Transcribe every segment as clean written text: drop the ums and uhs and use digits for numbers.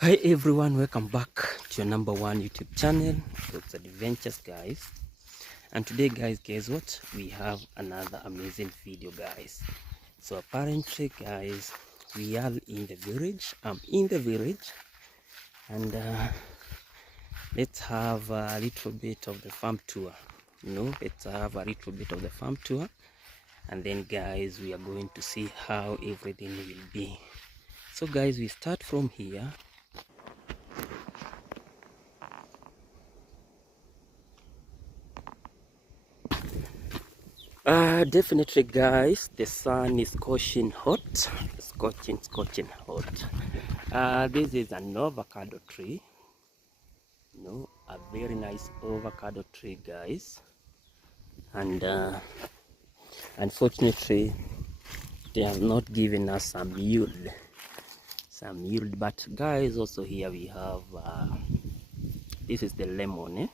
Hi everyone, welcome back to your number one YouTube channel, Dogs Adventures, guys. And today, guys, guess what? We have another amazing video, guys. So apparently, guys, we are in the village. I'm in the village, and let's have a little bit of the farm tour. Let's have a little bit of the farm tour, and then, guys, we are going to see how everything will be. So, guys, we start from here. Definitely, guys, the sun is scorching hot. Scorching hot. This is an avocado tree. A very nice avocado tree, guys. And unfortunately, they have not given us some yield. But guys, also here we have this is the lemon.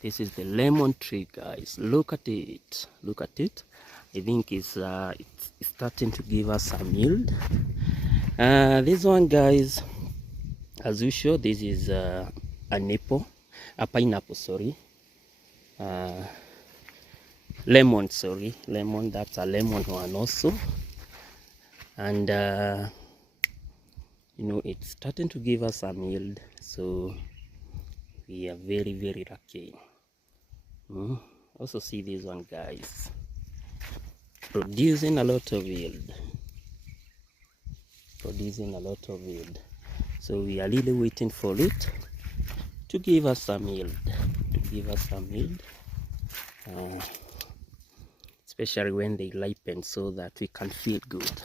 This is the lemon tree, guys. Look at it. I think it's starting to give us some yield. This one, guys, as usual, this is a pineapple, sorry. Lemon, that's a lemon one also. And it's starting to give us some yield, so we are very, very lucky. Also see this one, guys, producing a lot of yield. So we are really waiting for it to give us some yield. Especially when they ripen, so that we can feel good.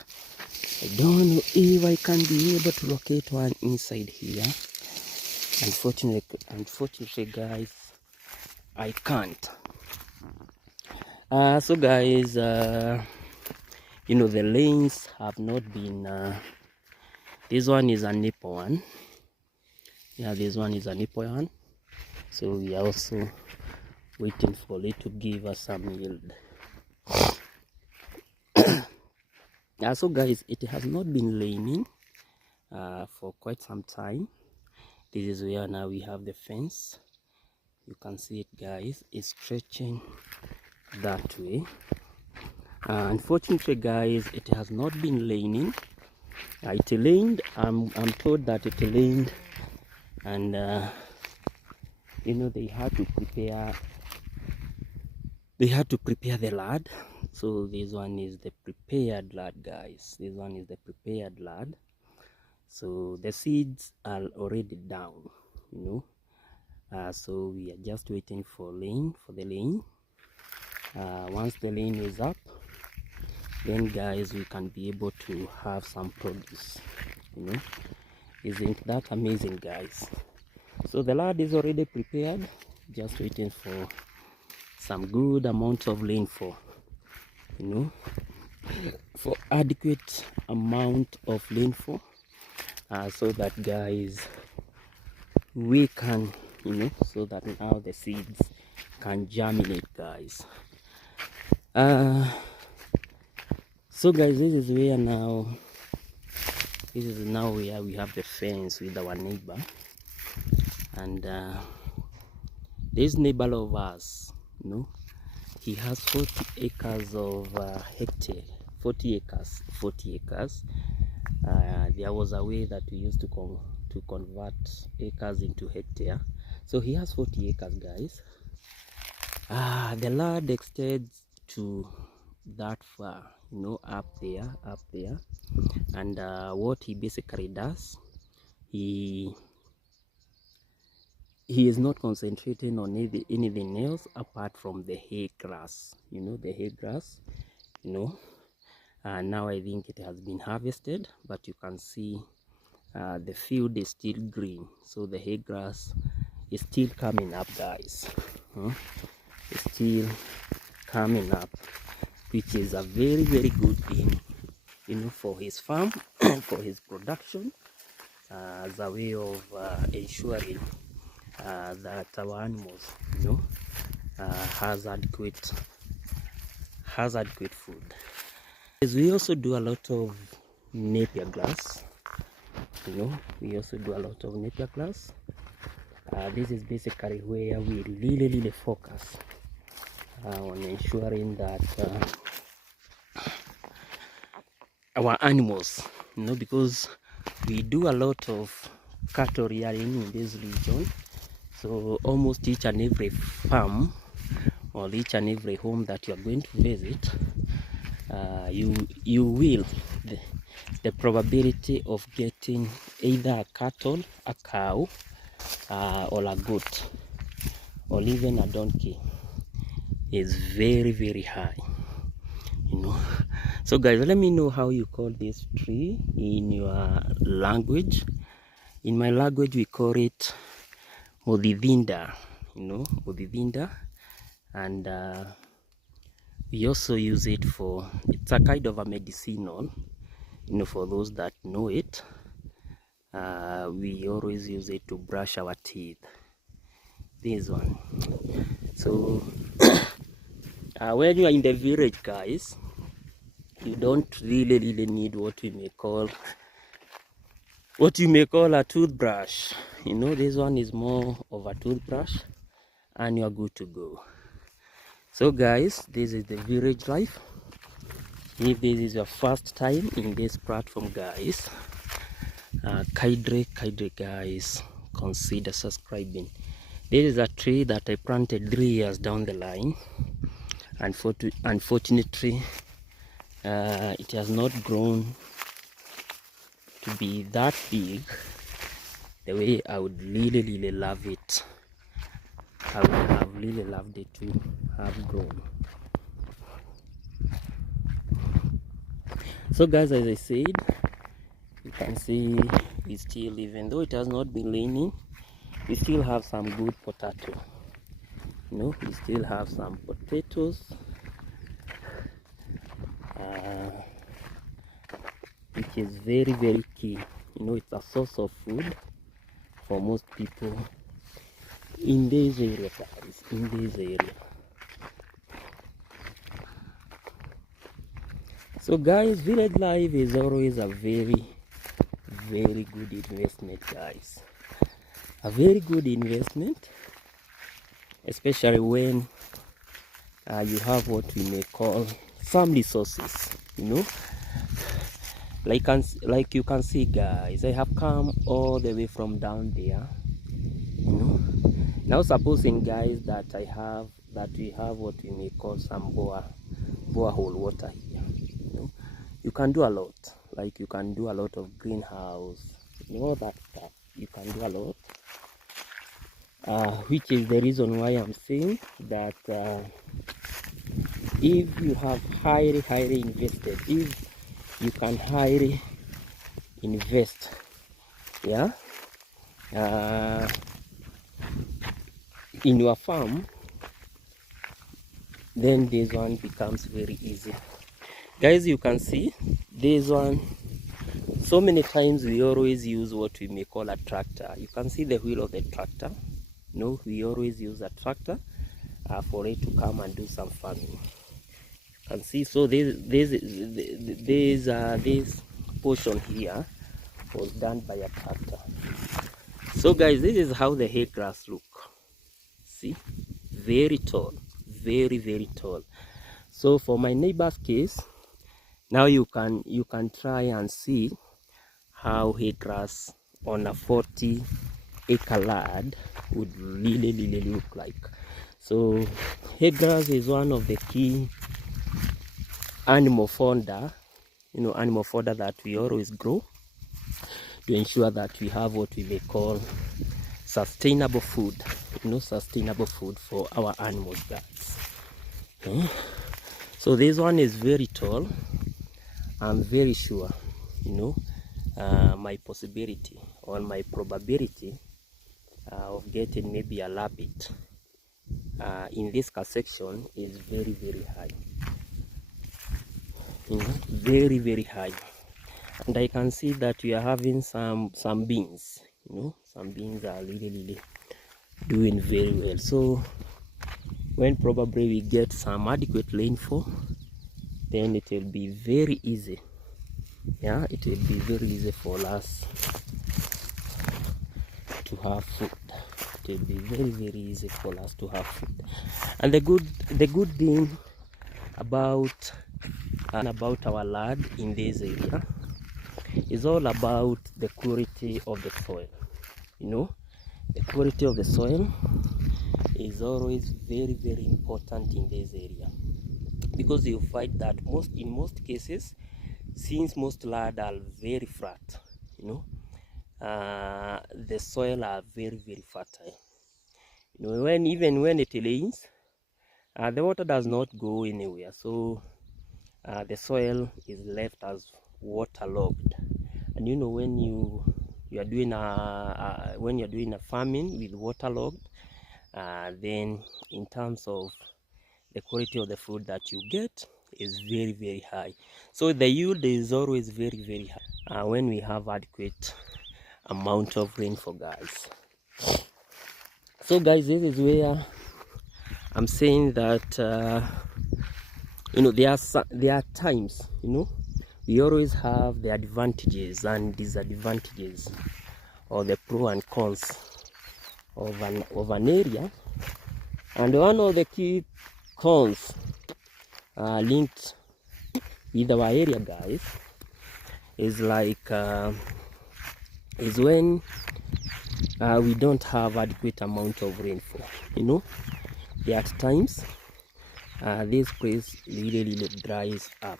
I don't know if I can be able to locate one inside here. Unfortunately, guys, I can't. So guys, the lanes have not been this one is a nipple one. This one is a nipple one, so we are also waiting for it to give us some yield. So guys, it has not been raining for quite some time. This is where now we have the fence. You can see it, guys. It's stretching that way. Unfortunately, guys, it has not been raining. It rained. I'm told that it rained, and they had to prepare. They had to prepare the land. So this one is the prepared land, guys. So the seeds are already down, so we are just waiting for the rain. Once the rain is up, then, guys, we can be able to have some produce. Isn't that amazing, guys? So the land is already prepared, just waiting for some good amount of rainfall, for adequate amount of rainfall, so that, guys, we can, so that now the seeds can germinate, guys. So guys, this is now where we have the fence with our neighbor, and this neighbor of us, he has 40 acres of hectare. 40 acres. There was a way that we used to convert acres into hectare. So he has 40 acres, guys. The land extends to that far, up there. And what he basically does, he is not concentrating on anything else apart from the hay grass. Now I think it has been harvested, but you can see the field is still green, so the hay grass is still coming up, guys. It's still coming up, which is a very, very good thing, for his farm for his production, as a way of ensuring that our animals, has adequate food. We also do a lot of napier grass. You know, we also do a lot of napier grass. This is basically where we really focus on ensuring that our animals, you know, because we do a lot of cattle rearing in this region. So almost each and every farm or each and every home that you are going to visit, you will the probability of getting either a cattle, a cow, or a goat, or even a donkey is very high, you know. So guys, let me know how you call this tree in your language. In my language we call it modidinda, you know, modidinda. And we also use it for, it's a kind of a medicinal, you know, for those that know it. We always use it to brush our teeth, this one. So when you are in the village, guys, you don't really need what you may call a toothbrush. You know, this one is more of a toothbrush and you are good to go. So guys, this is the village life. If this is your first time in this platform, guys, kindly guys, consider subscribing. This is a tree that I planted 3 years down the line, and unfortunately it has not grown to be that big the way I would really love it. I would have really loved it to have grown. So guys, as I said, you can see we still, even though it has not been raining, we still have some good potato. You know, we still have some potatoes, which is very key. You know, it's a source of food for most people in this area, guys, in this area. So guys, village life is always a very good investment, guys. A very good investment, especially when you have what we may call some resources, you know. Like you can see, guys, I have come all the way from down there, you know. Now supposing, guys, that we have what we may call some borehole water here, you know, you can do a lot. Like you can do a lot of greenhouse, you know, that stuff. You can do a lot, which is the reason why I'm saying that if you have highly invested, if you can highly invest, yeah, in your farm, then this one becomes very easy. Guys, you can see this one. So many times we always use what we may call a tractor. You can see the wheel of the tractor. No, we always use a tractor for it to come and do some farming. You can see, so this portion here was done by a tractor. So guys, this is how the hay grass look. See, very tall, very tall. So for my neighbor's case, now you can try and see how hay grass on a 40-acre land would really look like. So hay grass is one of the key animal fodder, you know, animal fodder that we always grow to ensure that we have what we may call sustainable food, you know, sustainable food for our animals, guys. Okay. So this one is very tall. I'm very sure, you know, my possibility or my probability of getting maybe a rabbit in this section is very high, you know, very high. And I can see that we are having some beans, you know, some beans are really doing very well. So when probably we get some adequate rainfall, then it will be very easy. Yeah, it will be very easy for us to have food. It will be very, very easy for us to have food. And the good thing about our land in this area is all about the quality of the soil. You know, the quality of the soil is always very, very important in this area, because you find that in most cases, since most land are very flat, you know, the soil are very, very fertile. You know, even when it rains, the water does not go anywhere, so the soil is left as waterlogged. And you know, when you are doing a farming with waterlogged, then in terms of the quality of the food that you get is very, very high. So the yield is always very, very high when we have adequate amount of rainfall, guys. So guys, this is where I'm saying that you know, there are times, you know, we always have the advantages and disadvantages, or the pros and cons of an area. And one of the key cons linked with our area, guys, is like is when we don't have adequate amount of rainfall. You know, there are times this place really dries up.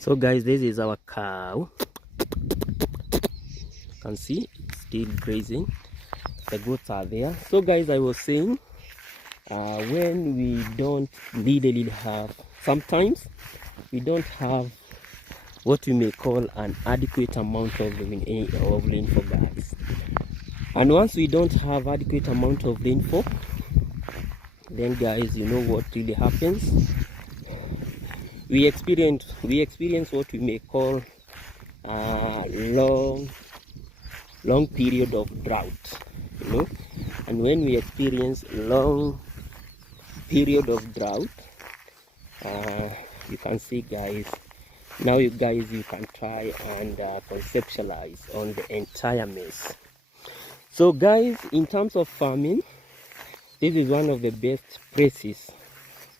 So guys, this is our cow. You can see it's still grazing. The goats are there. So guys, I was saying when we don't really have, sometimes we don't have what we may call an adequate amount of rainfall, guys. And once we don't have adequate amount of rainfall, then guys, you know what really happens? We experience what we may call long period of drought, you know. And when we experience long period of drought, you can see, guys, now you can try and conceptualize on the entire mess. So guys, in terms of farming, this is one of the best places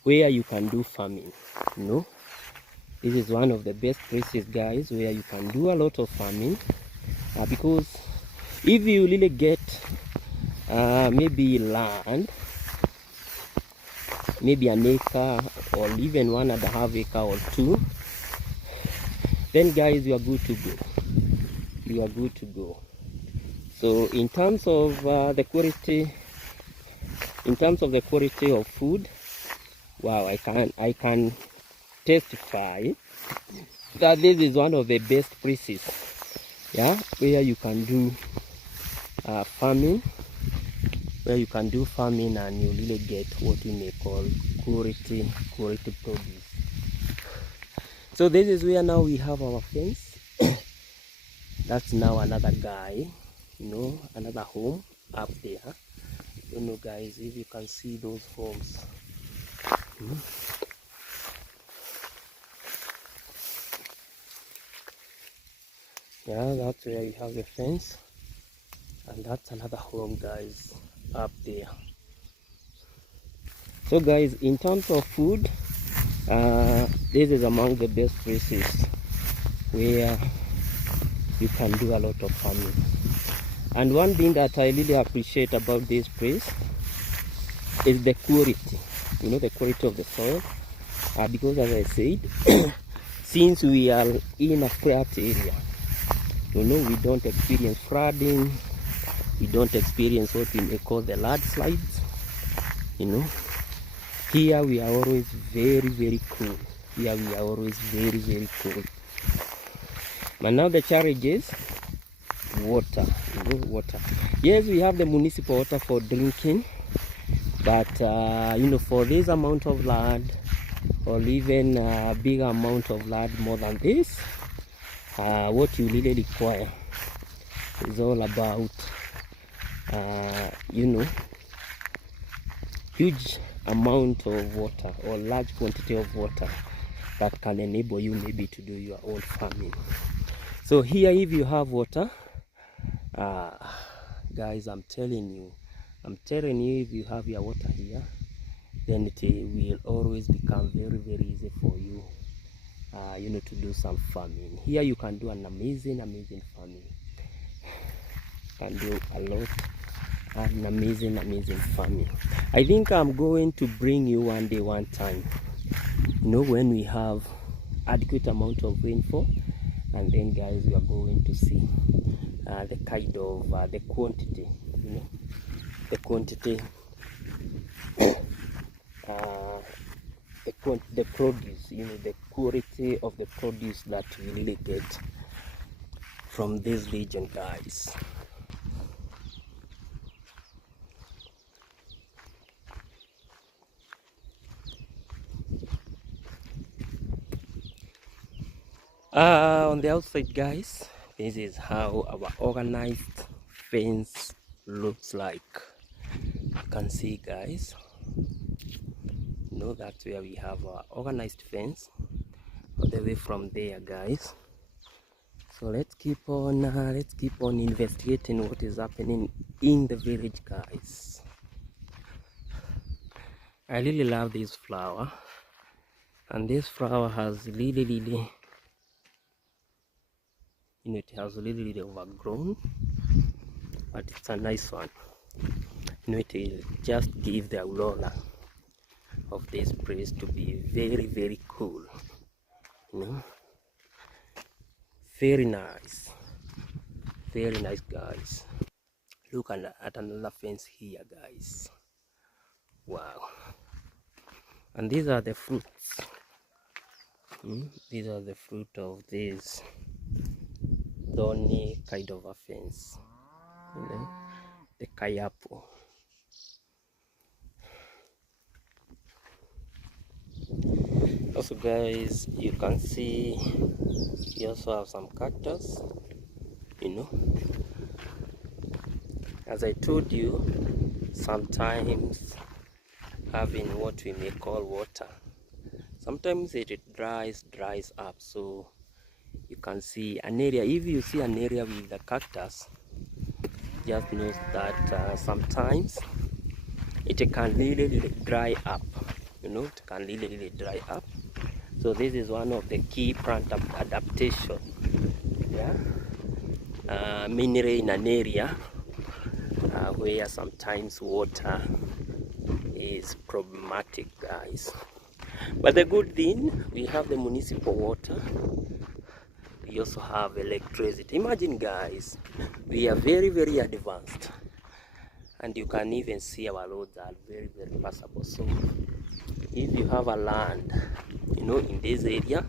where you can do farming. You know, this is one of the best places, guys, where you can do a lot of farming, because if you really get maybe land, maybe an acre or even 1.5 acre or 2, then guys, you are good to go. You are good to go. So in terms of the quality of food, wow, I can testify that this is one of the best places, yeah, where you can do farming, and you really get what we may call quality produce. So this is where now we have our fence. That's now another guy, you know, another home up there. You know, guys, if you can see those homes. Yeah, that's where you have the fence, and that's another home, guys, up there. So guys, in terms of food, this is among the best places where you can do a lot of farming. And one thing that I really appreciate about this place is the quality, you know, the quality of the soil, because as I said, since we are in a flat area, you know, we don't experience flooding, we don't experience what we may call the landslides, you know. Here we are always very, very cool. Here we are always very, very cool. But now the challenge is water, you know, water. Yes, we have the municipal water for drinking, but you know, for this amount of land, or even a bigger amount of land more than this, what you really require is all about you know, huge amount of water or large quantity of water that can enable you maybe to do your own farming. So here, if you have water, guys, I'm telling you, if you have your water here, then it will always become very, very easy for you, to do some farming. Here you can do an amazing farming. Can do a lot, an amazing farming. I think I'm going to bring you one day, one time, when we have adequate amount of rainfall, and then, guys, we are going to see the kind of the quantity, the quantity, the produce, the quality of the produce that we really get from this region, guys. On the outside, guys, this is how our organized fence looks like. You can see, guys, that's where we have our organized fence all the way from there, guys. So let's keep on investigating what is happening in the village, guys. I really love this flower, and this flower has really it has really overgrown, but it's a nice one. It will just give the aurora of this place to be very, very cool. Very nice, guys. Look at another fence here, guys. Wow. And these are the fruits. These are the fruit of this thorny kind of a fence, the kayapo. Also, guys, you can see we also have some cactus. As I told you, sometimes having what we may call water, sometimes it dries up. So you can see an area, if you see an area with the cactus, just know that sometimes it can really dry up. It can really dry up. So this is one of the key plant adaptation, mainly in an area where sometimes water is problematic, guys. But the good thing, we have the municipal water. We also have electricity. Imagine, guys, we are very, very advanced, and you can even see our roads are very, very passable. So if you have a land, in this area,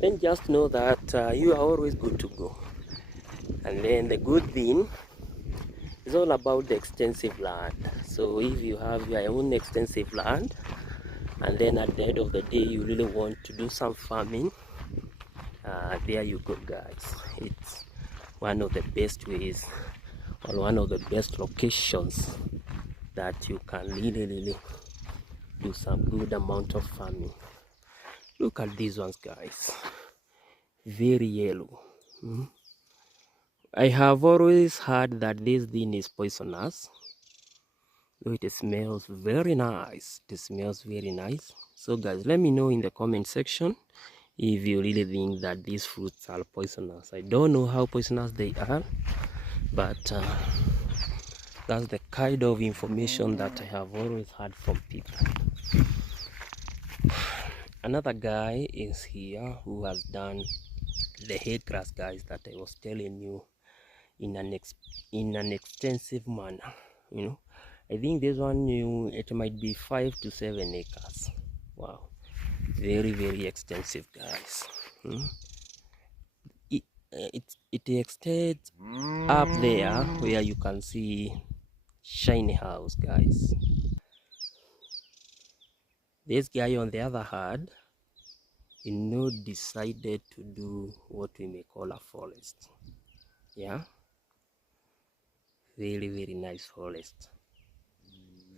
then just know that you are always good to go. And then the good thing is all about the extensive land. So if you have your own extensive land, and then at the end of the day you really want to do some farming, there you go, guys. It's one of the best ways, or one of the best locations that you can really do some good amount of farming. Look at these ones, guys. Very yellow. I have always heard that this thing is poisonous. It smells very nice. It smells very nice. So, guys, let me know in the comment section if you really think that these fruits are poisonous. I don't know how poisonous they are, but that's the kind of information that I have always heard from people. Another guy is here who has done the hay grass, guys, that I was telling you in an extensive manner. I think this one, it might be 5 to 7 acres. Wow, very, very extensive, guys. It extends up there where you can see shiny house, guys. This guy, on the other hand, decided to do what we may call a forest. Yeah, very, very nice forest.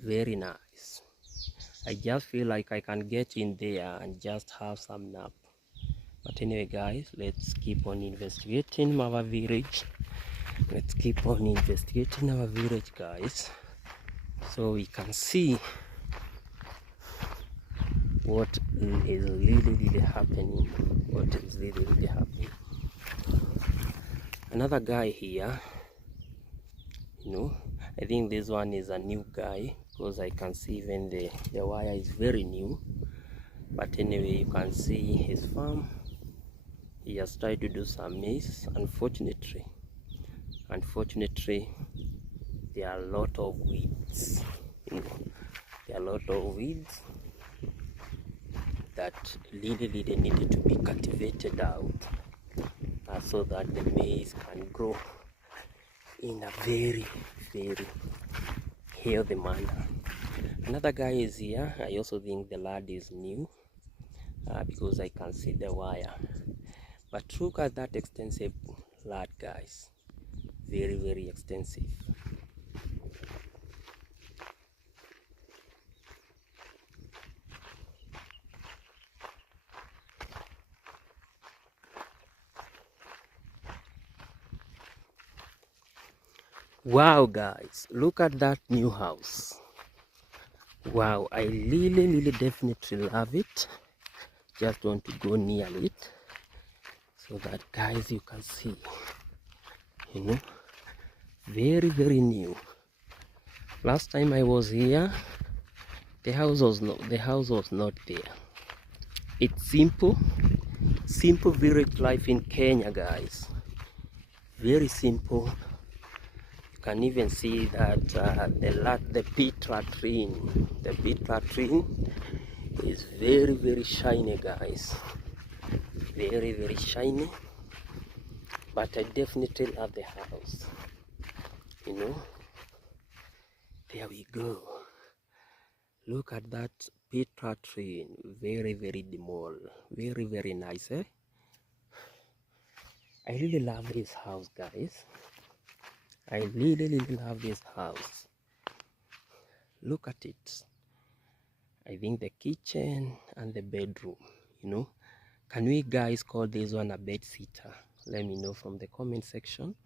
Very nice. I just feel like I can get in there and just have some nap. But anyway guys, let's keep on investigating our village. Let's keep on investigating our village, guys, so we can see what is really happening. What is really happening. Another guy here, you know, I think this one is a new guy because I can see even the wire is very new. But anyway, you can see his farm. He has tried to do some maize. Unfortunately, there are a lot of weeds. You know, there are a lot of weeds that really needed to be cultivated out so that the maize can grow in a very healthy manner. Another guy is here. I also think the lad is new because I can see the wire. But look at that extensive lad, guys. Very extensive. Wow guys, look at that new house. Wow, I really definitely love it. Just want to go near it so that guys you can see, you know, very new. Last time I was here, the house was not there. It's simple village life in Kenya, guys. Very simple. You can even see that the peat latrine is very shiny, guys. Very shiny. But I definitely love the house. You know, there we go. Look at that peat latrine. Very demol. Very nice, eh? I really love this house, guys. I really love this house. Look at it. I think the kitchen and the bedroom, you know. Can we guys call this one a bed sitter? Let me know from the comment section.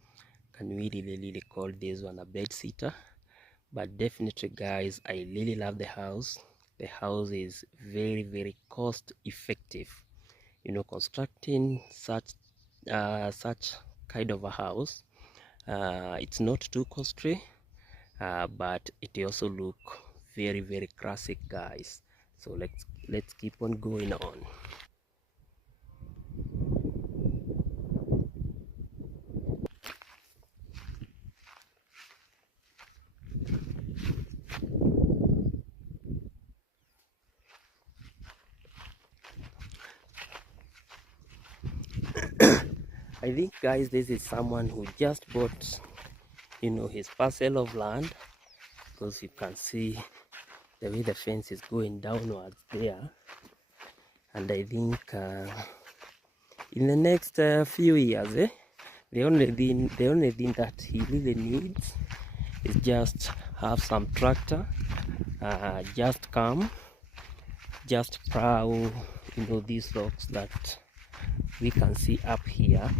Can we really call this one a bed sitter? But definitely guys, I really love the house. The house is very cost effective. You know, constructing such kind of a house, it's not too costly, but it also look very classic, guys. So let's keep on going on. I think guys, this is someone who just bought, you know, his parcel of land, because you can see the way the fence is going downwards there. And I think in the next few years, the only thing that he really needs is just have some tractor, just come, just plow, you know, these rocks that we can see up here,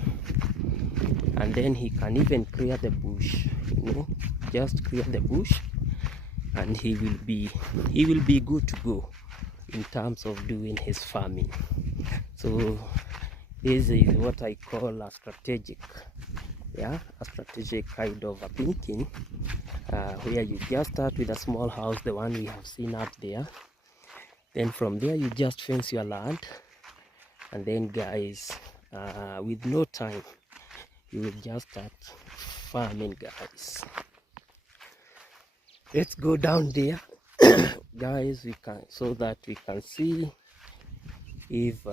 and then he can even clear the bush, you know, just clear the bush, and he will be good to go in terms of doing his farming. So this is what I call a strategic, a strategic kind of a thinking, where you just start with a small house, the one we have seen up there. Then from there you just fence your land, and then guys, with no time, you will just start farming, guys. Let's go down there guys, so that we can see if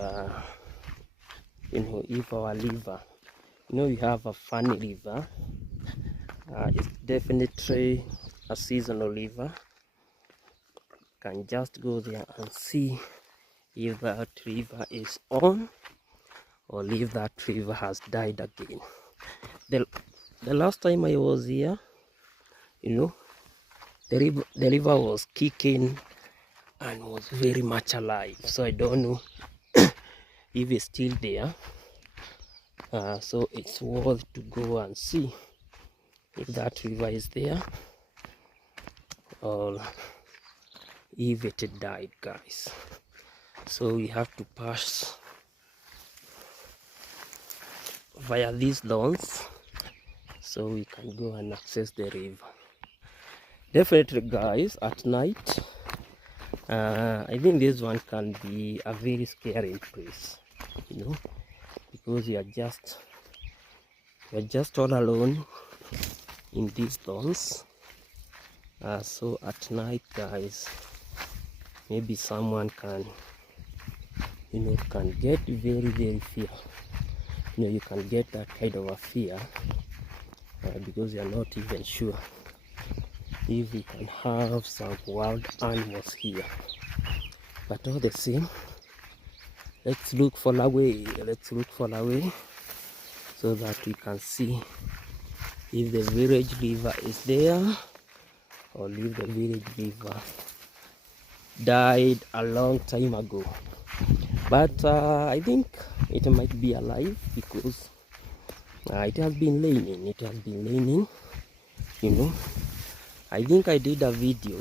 you know, if our river, you know, we have a funny river. It's definitely a seasonal river. Can just go there and see if that river is on or if that river has died again. The last time I was here, you know, the river was kicking and was very much alive. So I don't know if it's still there. So it's worth to go and see if that river is there or if it died, guys. So we have to pass via these lawns so we can go and access the river. Definitely, guys, at night I think this one can be a very scary place, you know, because you are just all alone in these lawns. So at night, guys, maybe someone can, you know, can get very fear. You know, you can get that kind of a fear because you are not even sure if we can have some wild animals here. But all the same, let's look for a way. Let's look for a way so that we can see if the village river is there or if the village river died a long time ago. But I think it might be alive because it has been raining. It has been raining, you know. I think I did a video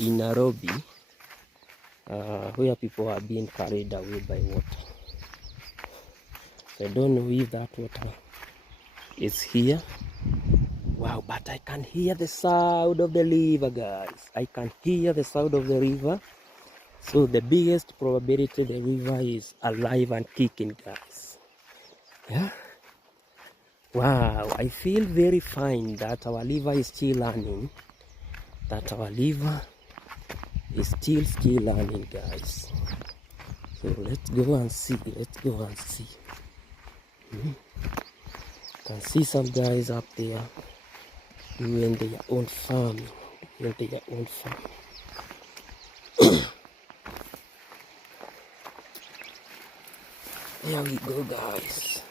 in Nairobi where people are being carried away by water. So I don't know if that water is here. Wow, but I can hear the sound of the river, guys. I can hear the sound of the river. So the biggest probability the river is alive and kicking, guys. Yeah. Wow, I feel very fine that our river is still running. That our river is still running, guys. So let's go and see. Let's go and see. Can see some guys up there doing their own farming. Doing their own farming. There we go, guys.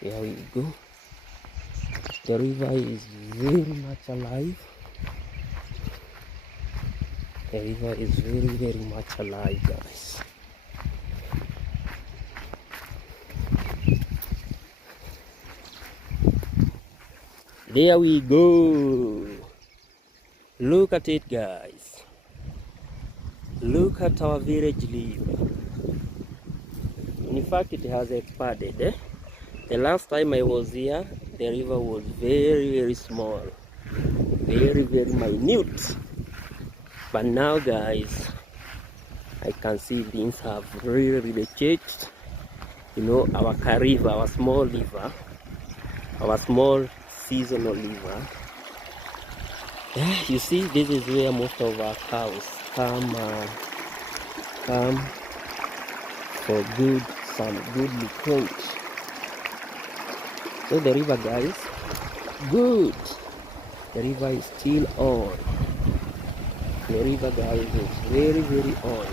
Here we go. The river is very much alive. The river is very much alive, guys. There we go. Look at it, guys. Look at our village river. In fact, it has expanded. The last time I was here, the river was very small, very minute. But now, guys, I can see things have really changed. You know, our river, our small river, our small seasonal river. You see, this is where most of our cows come for some good milk. So the river, guys, good. The river is still on. The river, guys, is very on.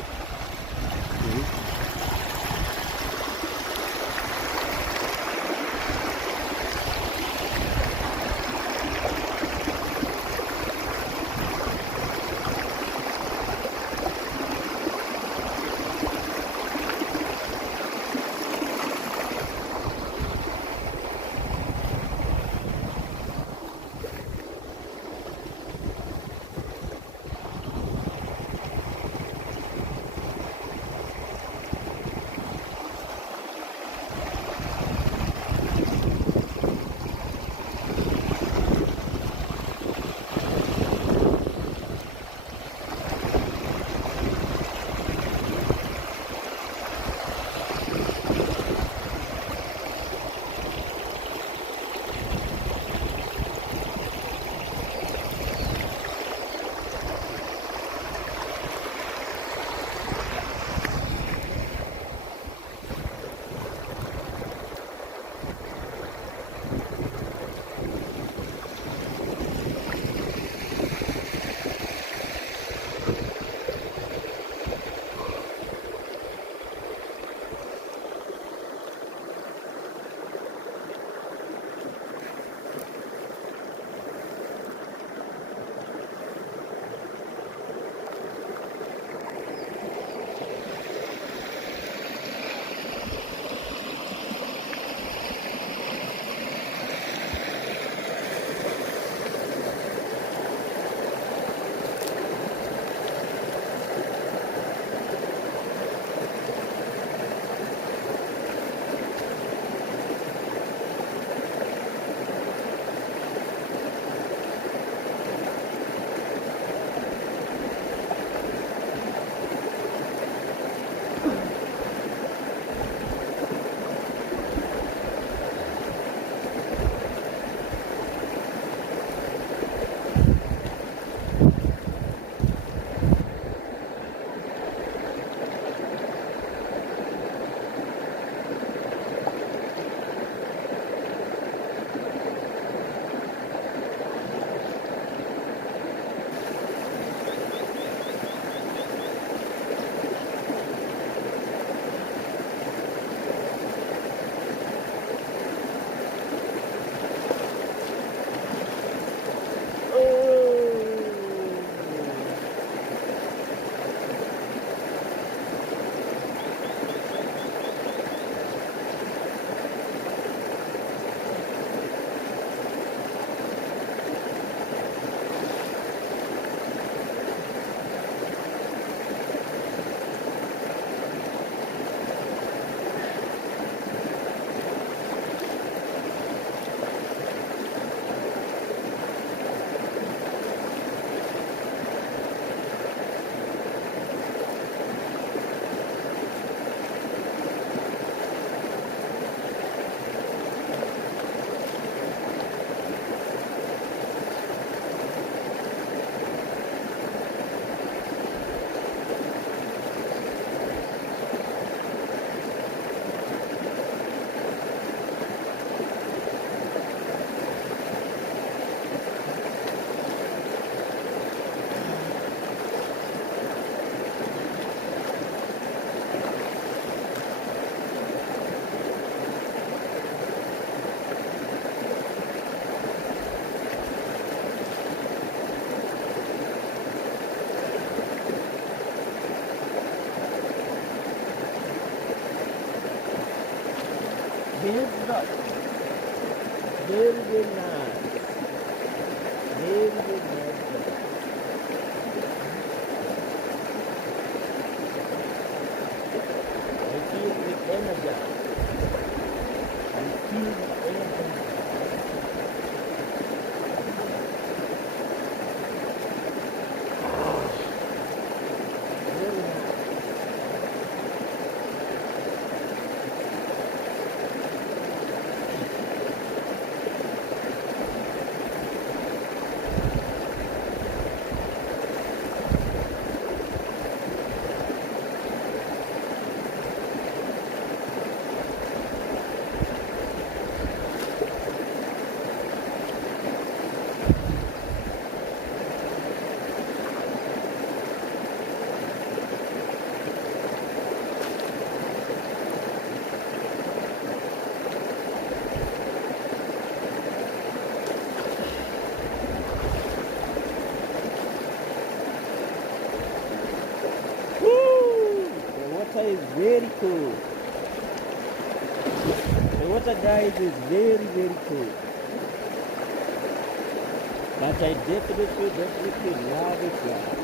Very, very nice. Very, very nice, guys. I feel the energy. I feel the energy. Very nice. Woo! The water is very cool. The water, guys, is very, very cool. But I definitely love it, guys.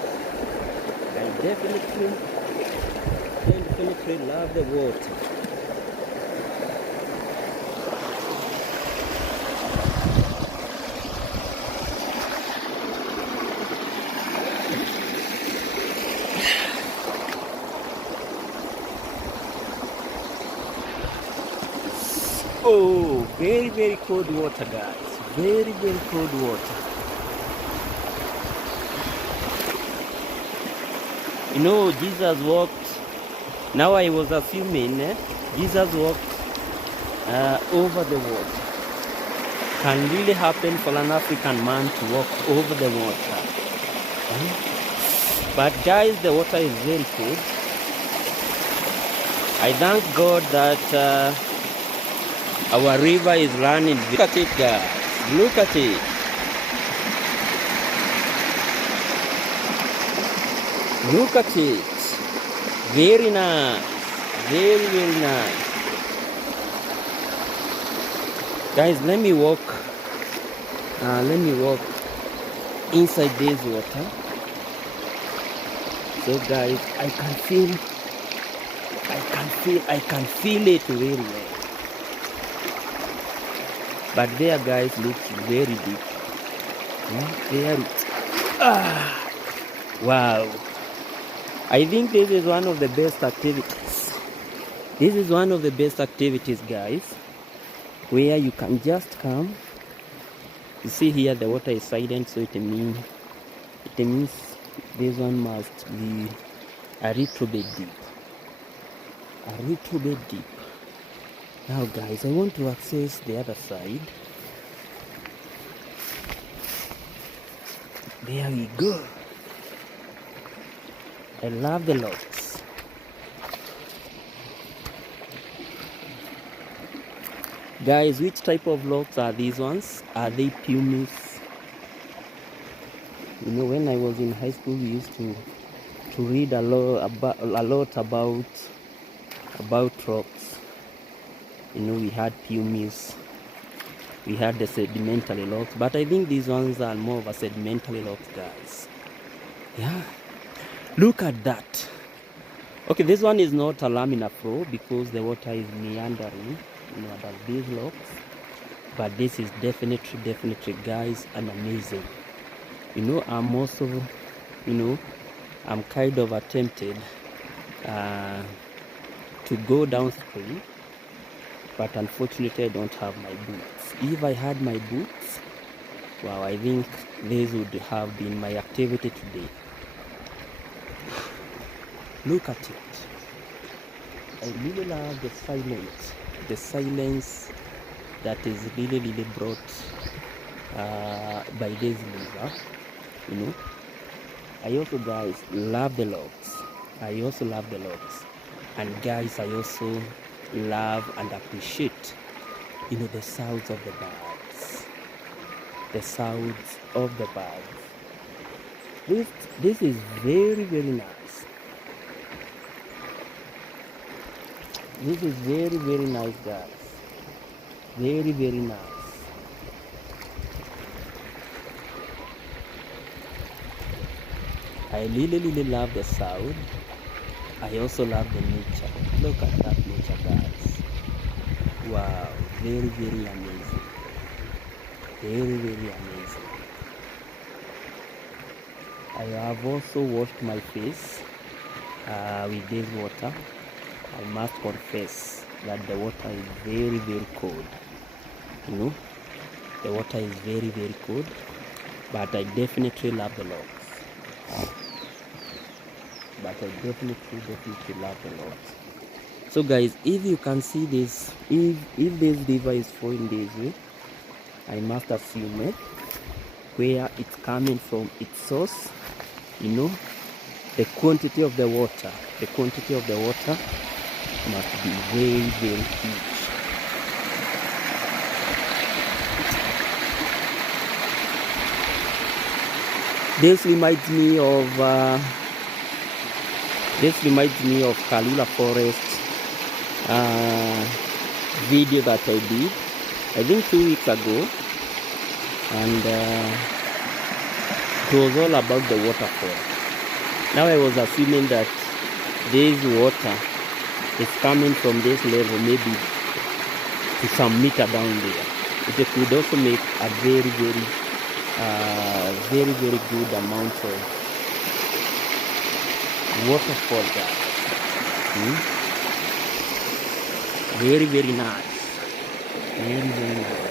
I definitely love the water. Oh, very, very cold water, guys. Very, very cold water. You know, Jesus walked. Now I was assuming Jesus walked over the water. Can really happen for an African man to walk over the water. But guys, the water is very cold. I thank God that our river is running. Look at it, guys. Look at it. Look at it. Very nice. Very, very nice. Guys, let me walk inside this water. So guys, I can feel it very well. But there, guys, looks very deep. Very. Wow. I think this is one of the best activities. This is one of the best activities, guys, where you can just come. You see here the water is silent, so it means this one must be a little bit deep. A little bit deep. Now guys, I want to access the other side. There we go. I love the logs. Guys, which type of logs are these ones? Are they pumice? You know, when I was in high school, we used to read a lot about rocks. You know, we had pumice, we had the sedimentary logs, but I think these ones are more of a sedimentary logs, guys. Yeah, look at that. Okay, this one is not a laminar flow because the water is meandering, you know, about these logs. But this is definitely, guys, an amazing. You know, I'm also, you know, I'm kind of tempted to go downstream, but unfortunately I don't have my boots. If I had my boots, wow, I think this would have been my activity today. Look at it. I really love the silence that is really brought by this river. You know, I also, guys, love the logs. I also love the logs. And guys, I also love and appreciate, you know, the sounds of the birds. The sounds of the birds. This is very nice. This is very nice, guys. Very nice. I really love the sound. I also love the nature. Look at that nature, guys. Wow, very amazing. Very amazing. I have also washed my face with this water. I must confess that the water is very cold. You know, the water is very cold, but I definitely love the logs. But I definitely love the logs. So guys, if you can see this, if this river is flowing this way, I must assume where it's coming from, its source, you know, the quantity of the water must be very huge. This reminds me of Kalula Forest video that I did, I think 2 weeks ago, and it was all about the waterfall. Now I was assuming that this water is coming from this level, maybe to some meter down there. It could also make a very good amount of waterfall there. Very nice. Very nice.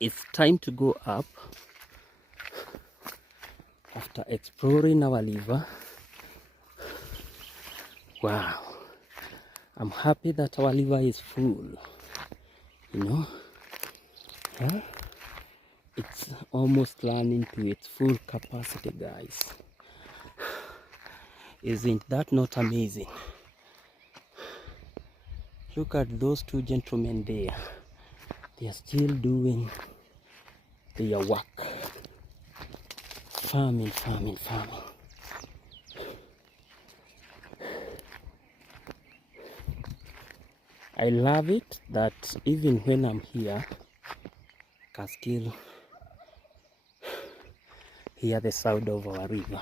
It's time to go up after exploring our river. Wow, I'm happy that our river is full, you know. Yeah? It's almost running to its full capacity, guys. Isn't that not amazing? Look at those two gentlemen there. They are still doing their work. Farming. I love it that even when I'm here, I can still hear the sound of our river.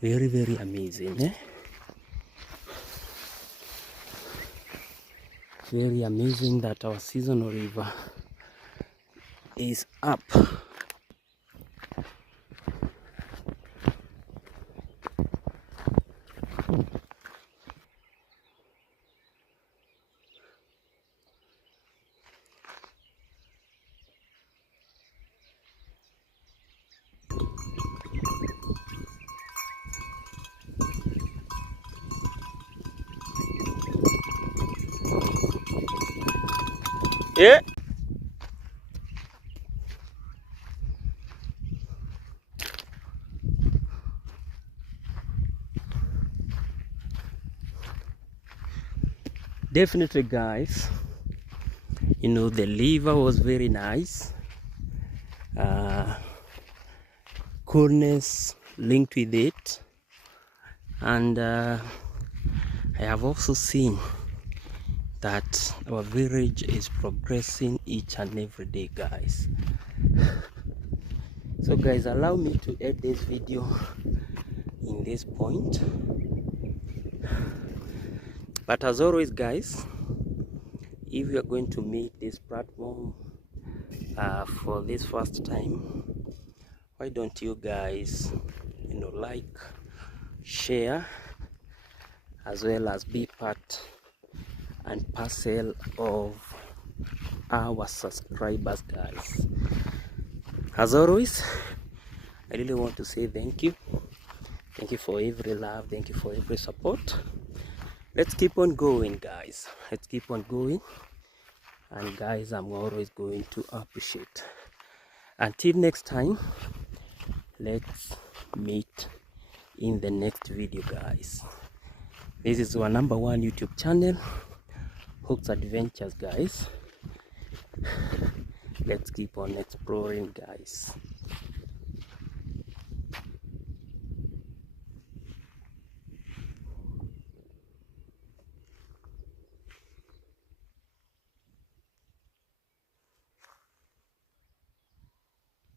Very amazing, eh? Very amazing that our seasonal river is up. Yeah. Definitely, guys, you know, the river was very nice. Coolness linked with it, and I have also seen that our village is progressing each and every day, guys. So guys, allow me to end this video in this point. But as always, guys, if you are going to meet this platform for this first time, why don't you guys, you know, like, share, as well as be part and parcel of our subscribers, guys. As always, I really want to say thank you for every love, thank you for every support. Let's keep on going, guys. Let's keep on going, and guys, I'm always going to appreciate. Until next time, let's meet in the next video, guys. This is our #1 YouTube channel, Hooks Adventures, guys. Let's keep on exploring, guys.